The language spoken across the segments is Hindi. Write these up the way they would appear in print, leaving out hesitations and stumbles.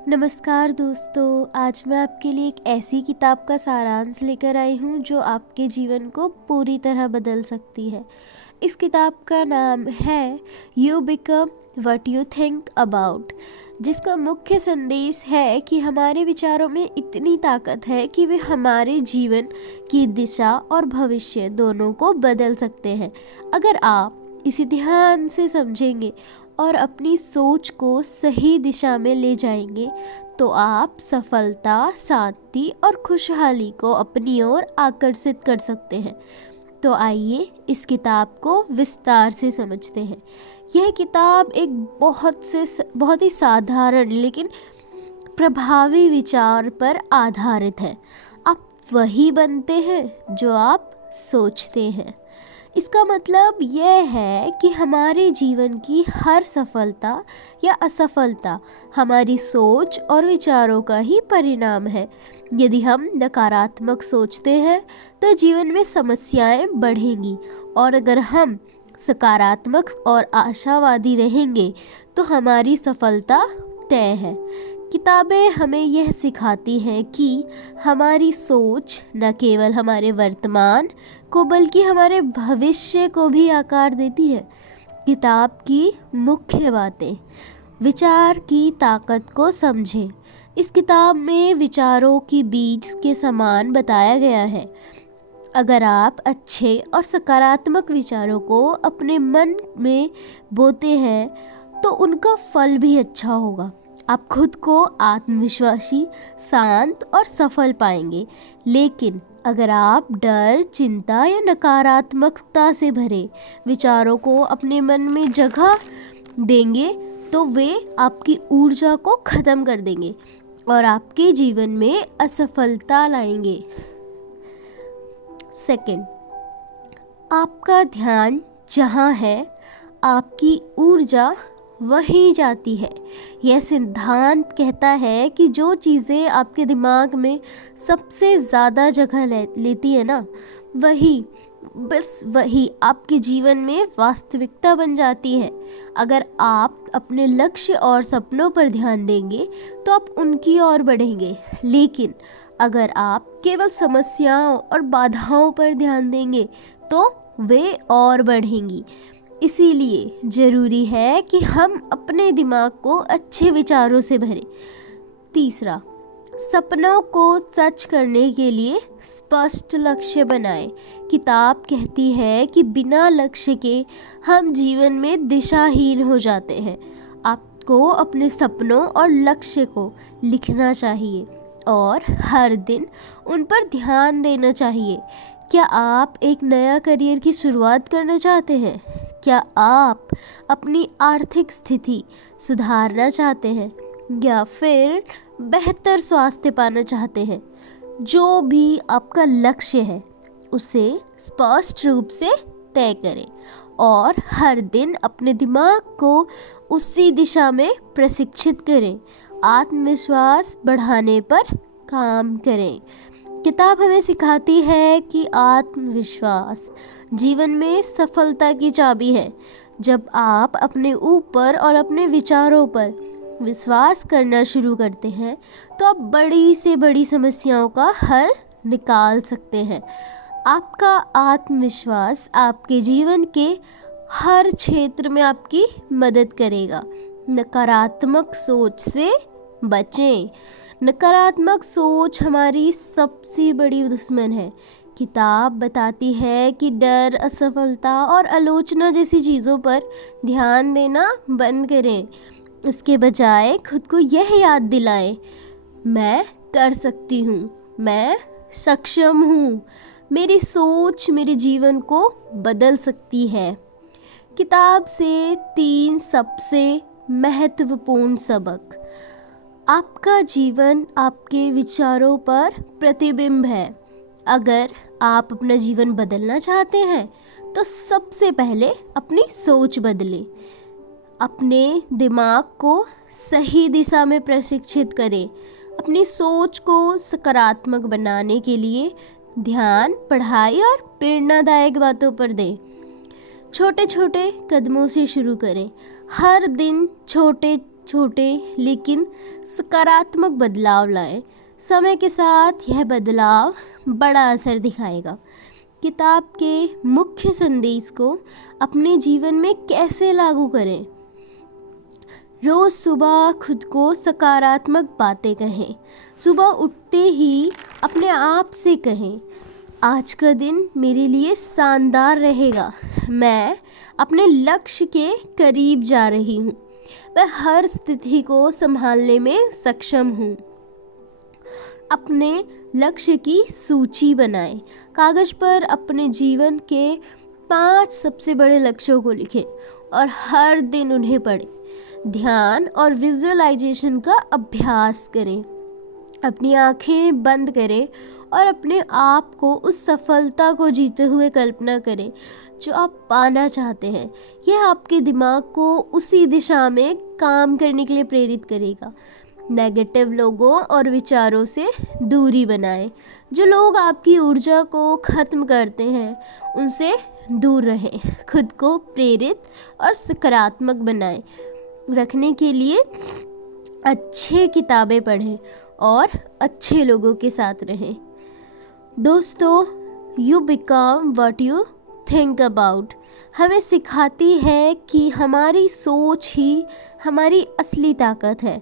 नमस्कार दोस्तों, आज मैं आपके लिए एक ऐसी किताब का सारांश लेकर आई हूँ जो आपके जीवन को पूरी तरह बदल सकती है। इस किताब का नाम है you become what you think about, जिसका मुख्य संदेश है कि हमारे विचारों में इतनी ताकत है कि वे हमारे जीवन की दिशा और भविष्य दोनों को बदल सकते हैं। अगर आप इसे ध्यान से समझेंगे और अपनी सोच को सही दिशा में ले जाएंगे तो आप सफलता, शांति और खुशहाली को अपनी ओर आकर्षित कर सकते हैं। तो आइए इस किताब को विस्तार से समझते हैं। यह किताब एक बहुत ही साधारण लेकिन प्रभावी विचार पर आधारित है। आप वही बनते हैं जो आप सोचते हैं। इसका मतलब यह है कि हमारे जीवन की हर सफलता या असफलता हमारी सोच और विचारों का ही परिणाम है। यदि हम नकारात्मक सोचते हैं तो जीवन में समस्याएं बढ़ेंगी, और अगर हम सकारात्मक और आशावादी रहेंगे तो हमारी सफलता तय है। किताबें हमें यह सिखाती हैं कि हमारी सोच न केवल हमारे वर्तमान को बल्कि हमारे भविष्य को भी आकार देती है। किताब की मुख्य बातें। विचार की ताकत को समझें। इस किताब में विचारों की बीज के समान बताया गया है। अगर आप अच्छे और सकारात्मक विचारों को अपने मन में बोते हैं तो उनका फल भी अच्छा होगा। आप खुद को आत्मविश्वासी, शांत और सफल पाएंगे। लेकिन अगर आप डर, चिंता या नकारात्मकता से भरे विचारों को अपने मन में जगह देंगे तो वे आपकी ऊर्जा को खत्म कर देंगे और आपके जीवन में असफलता लाएंगे। सेकंड, आपका ध्यान जहाँ है आपकी ऊर्जा वहीं जाती है। यह सिद्धांत कहता है कि जो चीज़ें आपके दिमाग में सबसे ज़्यादा जगह लेती है ना, वही आपके जीवन में वास्तविकता बन जाती है। अगर आप अपने लक्ष्य और सपनों पर ध्यान देंगे तो आप उनकी ओर बढ़ेंगे, लेकिन अगर आप केवल समस्याओं और बाधाओं पर ध्यान देंगे तो वे और बढ़ेंगी। इसीलिए ज़रूरी है कि हम अपने दिमाग को अच्छे विचारों से भरें। तीसरा, सपनों को सच करने के लिए स्पष्ट लक्ष्य बनाएं। किताब कहती है कि बिना लक्ष्य के हम जीवन में दिशाहीन हो जाते हैं। आपको अपने सपनों और लक्ष्य को लिखना चाहिए और हर दिन उन पर ध्यान देना चाहिए। क्या आप एक नया करियर की शुरुआत करना चाहते हैं? क्या आप अपनी आर्थिक स्थिति सुधारना चाहते हैं या फिर बेहतर स्वास्थ्य पाना चाहते हैं? जो भी आपका लक्ष्य है उसे स्पष्ट रूप से तय करें और हर दिन अपने दिमाग को उसी दिशा में प्रशिक्षित करें। आत्मविश्वास बढ़ाने पर काम करें। किताब हमें सिखाती है कि आत्मविश्वास जीवन में सफलता की चाबी है। जब आप अपने ऊपर और अपने विचारों पर विश्वास करना शुरू करते हैं तो आप बड़ी से बड़ी समस्याओं का हल निकाल सकते हैं। आपका आत्मविश्वास आपके जीवन के हर क्षेत्र में आपकी मदद करेगा। नकारात्मक सोच से बचें। नकारात्मक सोच हमारी सबसे बड़ी दुश्मन है। किताब बताती है कि डर, असफलता और आलोचना जैसी चीज़ों पर ध्यान देना बंद करें। इसके बजाय खुद को यह याद दिलाएं, मैं कर सकती हूँ, मैं सक्षम हूँ, मेरी सोच मेरे जीवन को बदल सकती है। किताब से 3 सबसे महत्वपूर्ण सबक। आपका जीवन आपके विचारों पर प्रतिबिंब है। अगर आप अपना जीवन बदलना चाहते हैं तो सबसे पहले अपनी सोच बदलें। अपने दिमाग को सही दिशा में प्रशिक्षित करें। अपनी सोच को सकारात्मक बनाने के लिए ध्यान, पढ़ाई और प्रेरणादायक बातों पर दें। छोटे छोटे कदमों से शुरू करें। हर दिन छोटे छोटे लेकिन सकारात्मक बदलाव लाएं। समय के साथ यह बदलाव बड़ा असर दिखाएगा। किताब के मुख्य संदेश को अपने जीवन में कैसे लागू करें? रोज़ सुबह खुद को सकारात्मक बातें कहें। सुबह उठते ही अपने आप से कहें, आज का दिन मेरे लिए शानदार रहेगा। मैं अपने लक्ष्य के करीब जा रही हूँ। मैं हर स्थिति को संभालने में सक्षम हूँ। अपने लक्ष्य की सूची बनाएं। कागज़ पर अपने जीवन के 5 सबसे बड़े लक्ष्यों को लिखें और हर दिन उन्हें पढ़ें। ध्यान और विजुअलाइजेशन का अभ्यास करें। अपनी आंखें बंद करें और अपने आप को उस सफलता को जीते हुए कल्पना करें जो आप पाना चाहते हैं। यह आपके दिमाग को उसी दिशा में काम करने के लिए प्रेरित करेगा। नेगेटिव लोगों और विचारों से दूरी बनाएं। जो लोग आपकी ऊर्जा को ख़त्म करते हैं उनसे दूर रहें। खुद को प्रेरित और सकारात्मक बनाएं रखने के लिए अच्छे किताबें पढ़ें और अच्छे लोगों के साथ रहें। दोस्तों, you become what you think about हमें सिखाती है कि हमारी सोच ही हमारी असली ताकत है।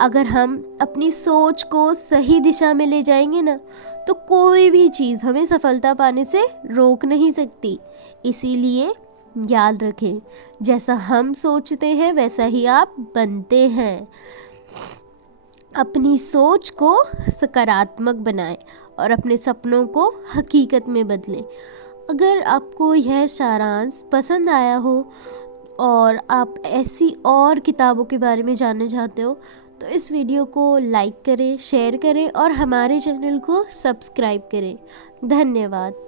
अगर हम अपनी सोच को सही दिशा में ले जाएंगे ना, तो कोई भी चीज़ हमें सफलता पाने से रोक नहीं सकती। इसीलिए याद रखें, जैसा हम सोचते हैं वैसा ही आप बनते हैं। अपनी सोच को सकारात्मक बनाएं और अपने सपनों को हकीकत में बदलें। अगर आपको यह सारांश पसंद आया हो और आप ऐसी और किताबों के बारे में जानना चाहते हो तो इस वीडियो को लाइक करें, शेयर करें और हमारे चैनल को सब्सक्राइब करें। धन्यवाद।